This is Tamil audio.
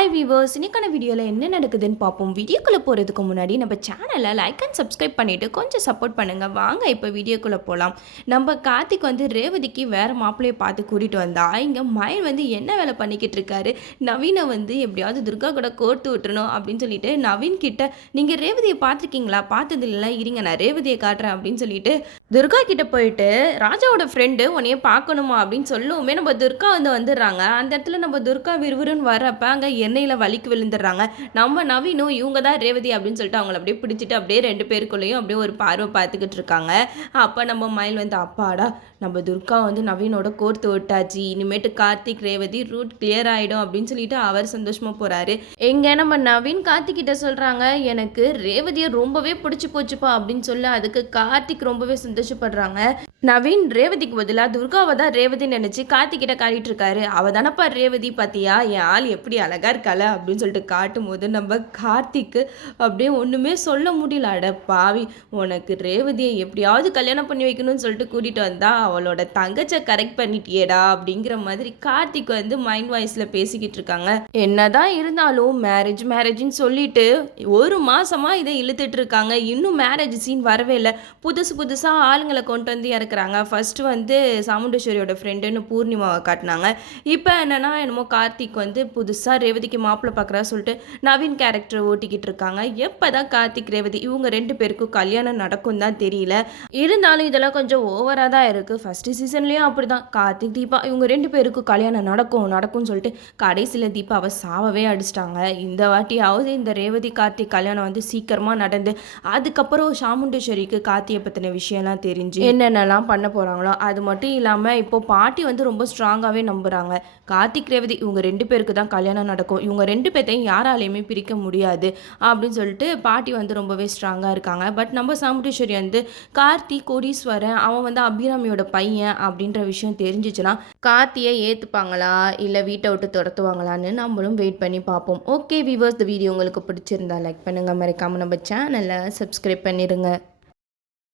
ஹாய் வீவர்ஸ் இன்னைக்கான வீடியோவில் என்ன நடக்குதுன்னு பார்ப்போம். வீடியோக்குள்ளே போகிறதுக்கு முன்னாடி நம்ம சேனலை லைக் அண்ட் சப்ஸ்கிரைப் பண்ணிவிட்டு கொஞ்சம் சப்போர்ட் பண்ணுங்கள் வாங்க இப்போ வீடியோக்குள்ளே போகலாம் நம்ம கார்த்திக் வந்து ரேவதிக்கு வேறு மாப்பிள்ளையை பார்த்து கூட்டிகிட்டு வந்தா. இங்கே மயில் வந்து என்ன வேலை பண்ணிக்கிட்டு இருக்காரு? நவீனை வந்து எப்படியாவது துர்கா கூட கோர்த்து விட்டுறணும் அப்படின்னு சொல்லிட்டு நவீன் கிட்ட நீங்கள் ரேவதியை பார்த்துருக்கீங்களா? பார்த்தது இல்லைனா இருங்க நான் ரேவதியை காட்டுறேன் அப்படின்னு சொல்லிட்டு துர்கா கிட்ட போயிட்டு ராஜாவோட ஃப்ரெண்டு உன்னையே பார்க்கணுமா? அப்படின்னு சொல்லுவோமே நம்ம துர்கா வந்து வந்துடுறாங்க. அந்த இடத்துல நம்ம துர்கா விறுவிறுன்னு வரப்ப அங்கே எண்ணெயில் வலிக்கு விழுந்துடுறாங்க. நம்ம நவீனும் இவங்க தான் ரேவதி அப்படின்னு சொல்லிட்டு அவங்கள அப்படியே பிடிச்சிட்டு அப்படியே ரெண்டு பேருக்குள்ளேயும் அப்படியே ஒரு பார்வை பார்த்துக்கிட்டு இருக்காங்க. அப்போ நம்ம மயில் வந்து அப்பாடா நம்ம துர்கா வந்து நவீனோட கோர்த்து விட்டாச்சு. இனிமேட்டு கார்த்திக் ரேவதி ரூட் கிளியர் ஆகிடும் அப்படின்னு சொல்லிட்டு அவர் சந்தோஷமாக போகிறாரு எங்கே நம்ம நவீன் கார்த்திக்கிட்ட சொல்கிறாங்க எனக்கு ரேவதியை ரொம்பவே பிடிச்சி போச்சுப்பா. அப்படின்னு சொல்ல அதுக்கு கார்த்திக் ரொம்பவே சந்தோஷப்படுறாங்க. நவீன் ரேவதிக்கு பதிலாக துர்காவை தான் ரேவதி நினச்சி கார்த்திகிட்ட காட்டிட்டு இருக்காரு. அவ தானப்பா ரேவதி பார்த்தியா என் ஆள் எப்படி அழகாக இருக்காள? அப்படின்னு சொல்லிட்டு காட்டும் போது நம்ம கார்த்திக்கு அப்படியே ஒன்றுமே சொல்ல முடியல. அட பாவி உனக்கு ரேவதியை எப்படியாவது கல்யாணம் பண்ணி வைக்கணும்னு சொல்லிட்டு கூட்டிகிட்டு வந்தா அவளோட தங்கச்சை கரெக்ட் பண்ணிட்டியேடா அப்படிங்கிற மாதிரி கார்த்திக் வந்து மைண்ட் வாய்ஸில் பேசிக்கிட்டு இருக்காங்க. என்னதான் இருந்தாலும் மேரேஜ் மேரேஜ்னு சொல்லிட்டு ஒரு மாதமாக இதை இழுத்துட்டு இருக்காங்க. இன்னும் மேரேஜ் சீன் வரவே இல்லை. புதுசு புதுசாக ஆளுங்களை கொண்டு வந்து இறக்குறாங்க ஃபஸ்ட்டு வந்து சாமுண்டேஸ்வரியோட ஃப்ரெண்டுன்னு பூர்ணிமாவை காட்டினாங்க. இப்போ என்னென்னா என்னமோ கார்த்திக் வந்து புதுசாக ரேவதிக்கு மாப்பிள்ளை பார்க்குறா சொல்லிட்டு நவீன் கேரக்டர் ஓட்டிக்கிட்டு இருக்காங்க. எப்போ தான் கார்த்திக் ரேவதி இவங்க ரெண்டு பேருக்கும் கல்யாணம் நடக்கும் தான் தெரியல. இருந்தாலும் இதெல்லாம் கொஞ்சம் ஓவராக தான் இருக்குது ஃபஸ்ட்டு சீசன்லேயும் அப்படி தான் கார்த்திக் தீபா இவங்க ரெண்டு பேருக்கும் கல்யாணம் நடக்கும் நடக்கும்னு சொல்லிட்டு கடைசியில் தீபாவை சாவவே அடிச்சிட்டாங்க. இந்த வாட்டியாவது இந்த ரேவதி கார்த்திக் கல்யாணம் வந்து சீக்கிரமாக நடந்து அதுக்கப்புறம் சாமுண்டேஸ்வரிக்கு கார்த்தியை பற்றின விஷயம்லாம் தெரிஞ்சு என்னென்னலாம் பண்ண போகிறாங்களோ அது மட்டும் இல்லாமல் இப்போது பாட்டி வந்து ரொம்ப ஸ்ட்ராங்காகவே நம்புகிறாங்க கார்த்திக் ரேவதி இவங்க ரெண்டு பேருக்கு தான் கல்யாணம் நடக்கும். இவங்க ரெண்டு பேர்த்தையும் யாராலையுமே பிரிக்க முடியாது அப்படின்னு சொல்லிட்டு பாட்டி வந்து ரொம்பவே ஸ்ட்ராங்காக இருக்காங்க. பட் நம்ம சாமுண்டீஸ்வரி வந்து கார்த்தி கோடீஸ்வரன் அவன் வந்து அபிராமியோட பையன் அப்படின்ற விஷயம் தெரிஞ்சிச்சுன்னா கார்த்தியை ஏற்றுப்பாங்களா இல்லை வீட்டை விட்டு துரத்துவாங்களான்னு நம்மளும் வெயிட் பண்ணி பார்ப்போம். ஓகே விவர்ஸ் இந்த வீடியோ உங்களுக்கு பிடிச்சிருந்தா லைக் பண்ணுங்கள் மறைக்காமல் நம்ம சேனலை சப்ஸ்கிரைப் பண்ணிடுங்க